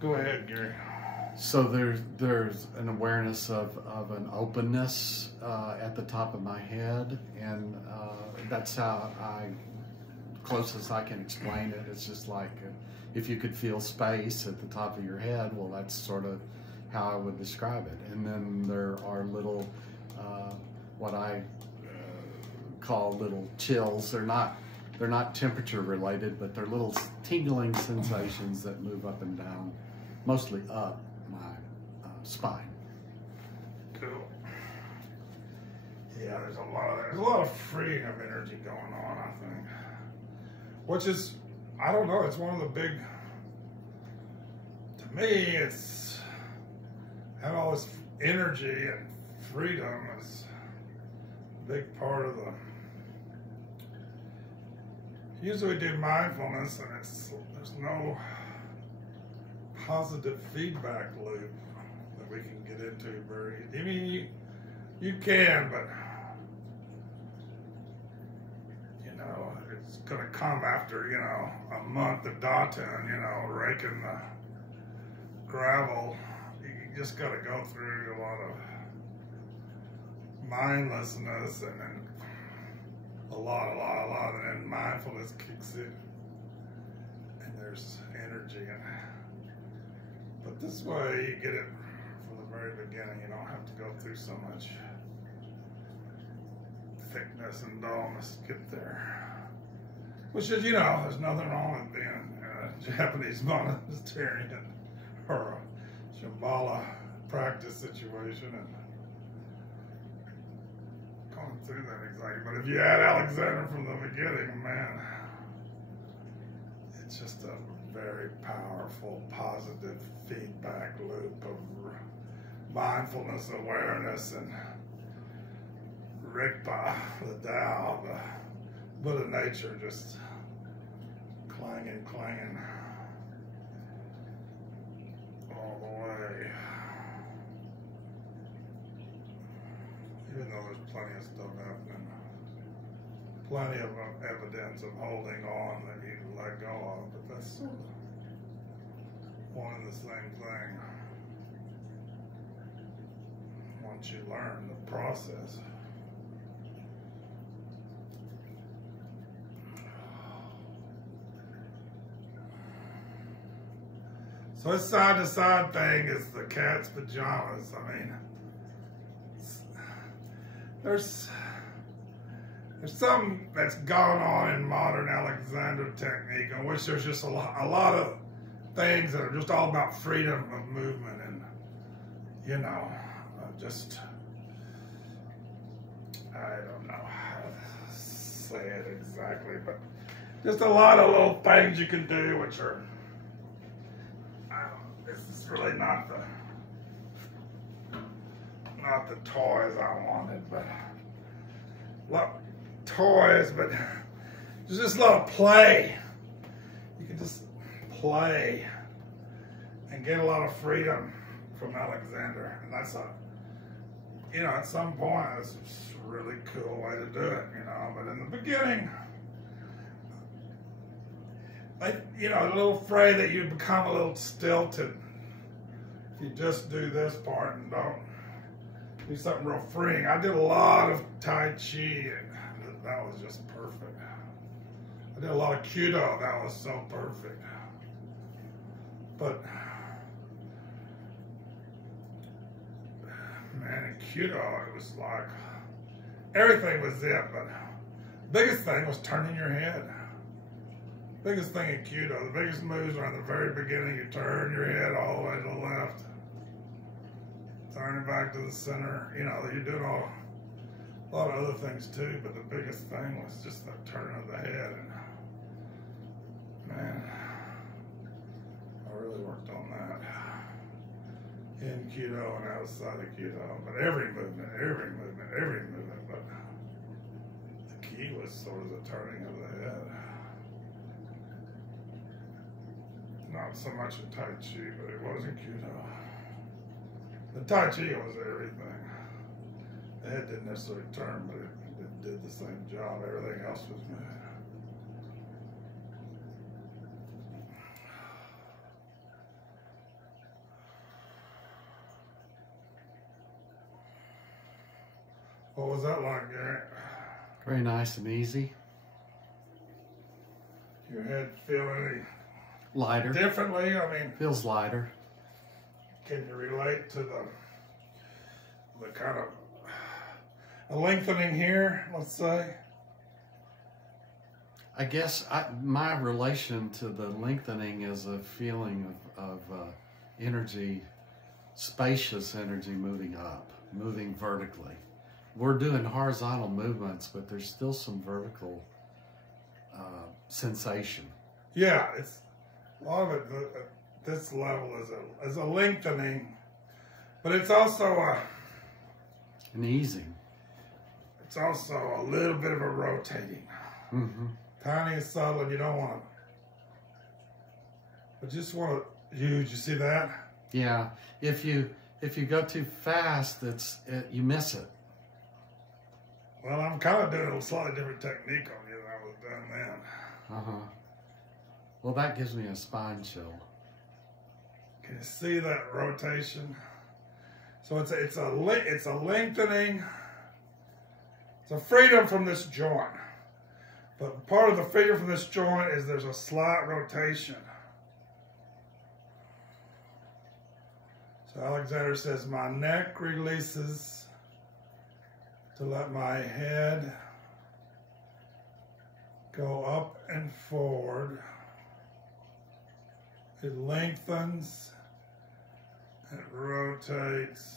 Go ahead, Gary. So there's an awareness of an openness at the top of my head, and that's how closest I can explain it. It's just like if you could feel space at the top of your head, well, that's sort of how I would describe it. And then there are little, what I call little chills. They're not temperature related, but they're little tingling sensations that move up and down, mostly up my spine. Cool. Yeah, there's a lot of freedom energy going on, I think. Which is, I don't know, it's one of the big, to me, it's having all this energy and freedom is a big part of the, usually we do mindfulness and there's no positive feedback loop that we can get into very, I mean, you can, but you know, it's gonna come after, you know, a month of Dotun, you know, raking the gravel. You just gotta go through a lot of mindlessness and then a lot, and then mindfulness kicks in and there's energy in it. But this way you get it from the very beginning. You don't have to go through so much thickness and dullness to get there. Which is, you know, there's nothing wrong with being a Japanese monastery or a Shambhala practice situation and going through that exactly. But if you add Alexander from the beginning, man, it's just a very powerful, positive feedback loop of mindfulness, awareness, and Rigpa, the Tao, the Buddha nature, just clanging all the way. Even though there's plenty of stuff happening, plenty of evidence of holding on that you let go of, but that's sort of one and the same thing. Once you learn the process. So this side-to-side thing is the cat's pajamas. I mean, there's something that's gone on in modern Alexander technique in which there's just a lot of things that are just all about freedom of movement and, you know, just, I don't know how to say it exactly, but just a lot of little things you can do which are, this is really not the toys I wanted, but toys, but there's just a lot of play. You can just play and get a lot of freedom from Alexander, and that's you know, at some point, it's a really cool way to do it, you know, but in the beginning, like, you know, a little afraid that you become a little stilted if you just do this part and don't do something real freeing. I did a lot of Tai Chi, and that was just perfect. I did a lot of Kyudo, that was so perfect. But, man, in Kyudo, it was like, everything was it, but the biggest thing was turning your head. Biggest thing in Kyudo, the biggest moves are in the very beginning. You turn your head all the way to the left, turn it back to the center. You know, you're doing a lot of other things too, but the biggest thing was just the turn of the head. And man, I really worked on that in Kyudo and outside of Kyudo. But every movement. But the key was sort of the turning of the head. Not so much in Tai Chi, but it was in Kyudo. The Tai Chi was everything. The head didn't necessarily turn, but it did the same job. Everything else was moving. What was that like, Gary? Very nice and easy. Your head feel any Lighter. differently? I mean, Feels lighter. can you relate to the kind of a lengthening here, let's say? I guess my relation to the lengthening is a feeling of energy, spacious energy moving up, moving vertically. We're doing horizontal movements, but there's still some vertical sensation. Yeah, it's a lot of it at this level is a lengthening, but it's also And easing. it's also a little bit of a rotating. Mm-hmm. Tiny and subtle, and you don't want to. But just want to huge. You see that? Yeah. If you go too fast, you miss it. Well, I'm kind of doing a slightly different technique on you than I was doing then. Uh-huh. Well, that gives me a spine chill. Can you see that rotation? So it's a lengthening. It's a freedom from this joint. But part of the freedom from this joint is there's a slight rotation. So Alexander says, my neck releases to let my head go up and forward. It lengthens, it rotates,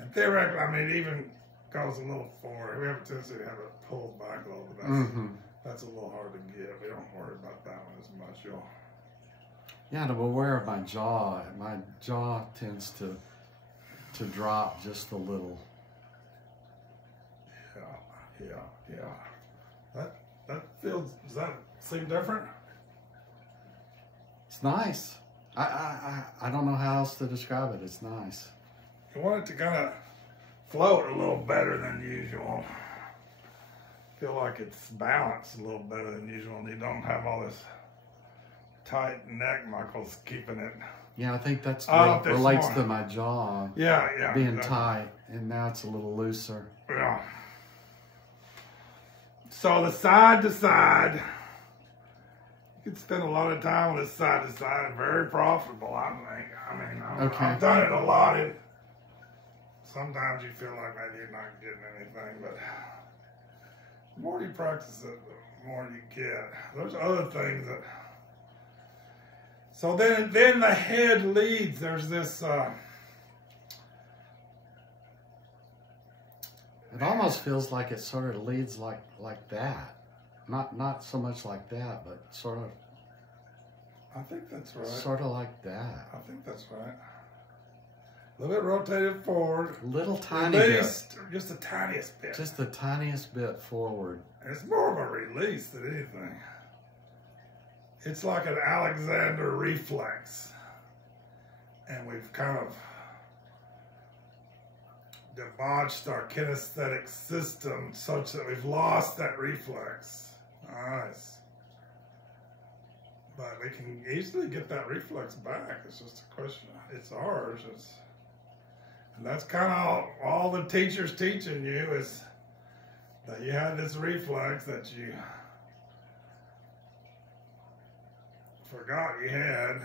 and theoretically, I mean, it even goes a little forward. We have a tendency to have it pulled back a little bit. That's a little hard to get. We don't worry about that one as much. Yeah, and I'm aware of my jaw. My jaw tends to drop just a little. Yeah. That feels. Does that seem different? It's nice. I don't know how else to describe it. It's nice. You want it to kind of float a little better than usual. Feel like it's balanced a little better than usual, and you don't have all this tight neck muscles keeping it. Yeah, I think that's what relates more to my jaw. Yeah, being exactly. tight, and now it's a little looser. Yeah. So the side to side, you can spend a lot of time on this side to side. Very profitable, I think. I mean, I've done it a lot. Sometimes you feel like maybe you're not getting anything, but the more you practice it, the more you get. There's other things that. So then the head leads. There's this. It almost feels like it sort of leads like that. Not so much like that, but sort of. I think that's right. Sort of like that. I think that's right. A little bit rotated forward. Little tiny released, bit. Just the tiniest bit. Just the tiniest bit forward. It's more of a release than anything. It's like an Alexander reflex. And we've kind of debauched our kinesthetic system such that we've lost that reflex. Nice. But we can easily get that reflex back. It's just a question. It's ours. And that's kind of all the teacher's teaching you is that you had this reflex that you forgot you had.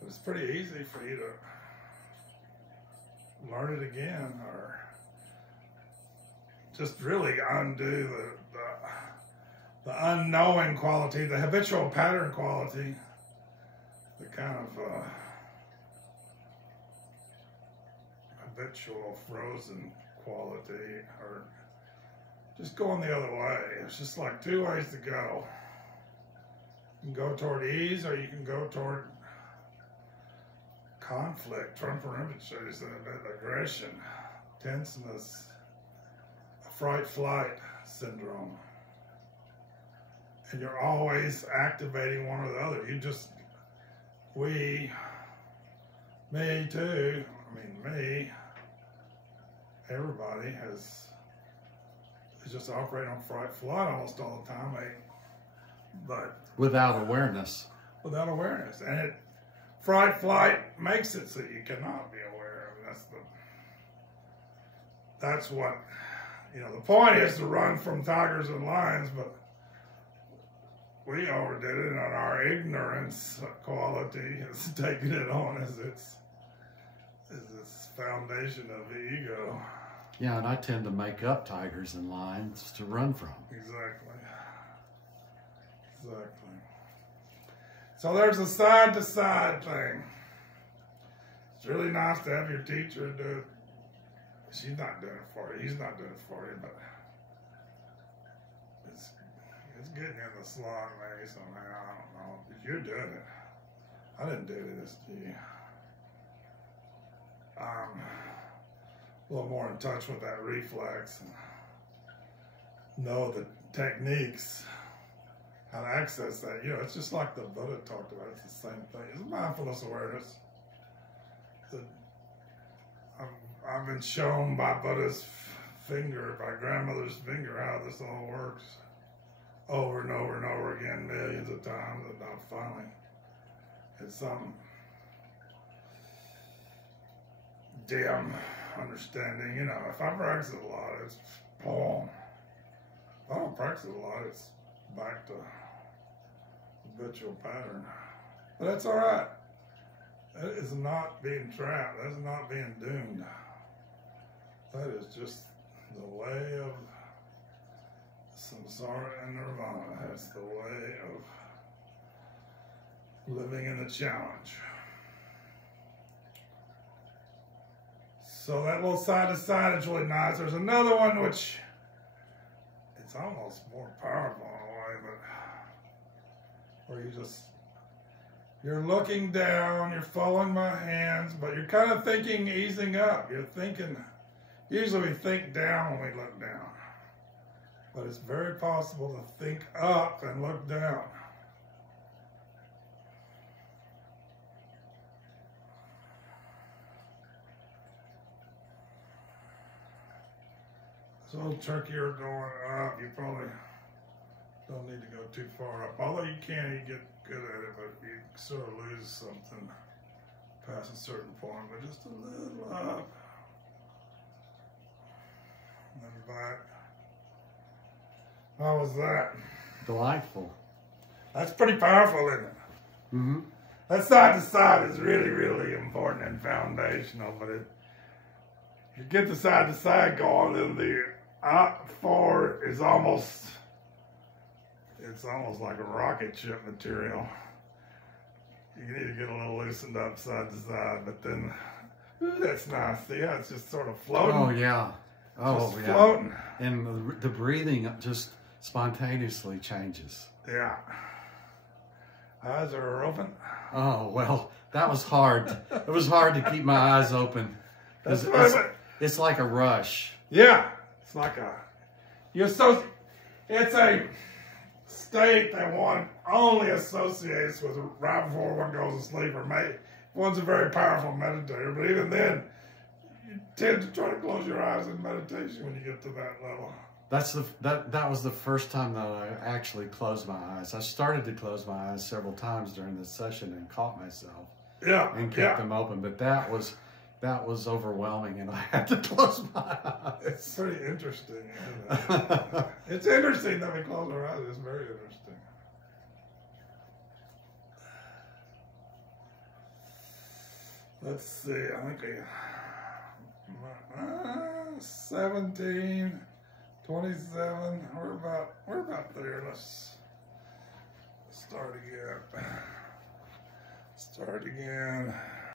But it's pretty easy for you to learn it again or just really undo the unknowing quality, the habitual pattern quality, the kind of habitual frozen quality, or just going the other way. It's just like two ways to go. You can go toward ease or you can go toward conflict, aggression, tenseness, fright-flight syndrome. And you're always activating one or the other. Me too, everybody is just operating on fright-flight almost all the time, but without awareness. Without awareness. And fright-flight makes it so you cannot be aware of it. that's what, the point is to run from tigers and lions, but we overdid it, and our ignorance quality is taking it on as its foundation of the ego. Yeah, and I tend to make up tigers and lions to run from. Exactly. So there's a side-to-side thing. It's really nice to have your teacher do it. She's not doing it for you. He's not doing it for you, but it's getting in the slot, maybe somehow. I don't know. But you're doing it. I didn't do this to you. A little more in touch with that reflex and know the techniques, how to access that. It's just like the Buddha talked about. It's the same thing. It's mindfulness awareness. I've been shown by Buddha's finger, by grandmother's finger, how this all works over and over and over again, millions of times, and now finally it's some dim understanding. If I practice it a lot, it's boom. If I don't practice it a lot, it's back to habitual pattern. But that's all right. That is not being trapped. That's not being doomed. That is just the way of samsara and nirvana. That's the way of living in the challenge. So that little side to side is really nice. There's another one which it's almost more powerful in a way, but where you're looking down, you're following my hands, but you're kind of thinking easing up. You're thinking, usually we think down when we look down, but it's very possible to think up and look down. So turkey are going up. You probably don't need to go too far up. Although you can, you get good at it, but you sort of lose something past a certain point. But just a little up. And then back. How was that? Delightful. That's pretty powerful, isn't it? Mm-hmm. That side to side is really, really important and foundational, but if you get the side to side going, then the up forward is almost like a rocket ship material. You need to get a little loosened up side to side, but then that's nice. Yeah, it's just sort of floating. Oh yeah. Oh just yeah. Floating. And the breathing just spontaneously changes. Yeah. Eyes are open. Oh well, that was hard. It was hard to keep my eyes open. It's like a rush. Yeah, it's like it's a state that one only associates with right before one goes to sleep, or one's a very powerful meditator, but even then, you tend to try to close your eyes in meditation when you get to that level. That was the first time that I actually closed my eyes. I started to close my eyes several times during this session and caught myself. Yeah, and kept them open, but that was overwhelming, and I had to close my eyes. It's pretty interesting, isn't it? It's interesting that we close our eyes. It's very interesting. Let's see. I think 17, 27. We're about there. Let's start again.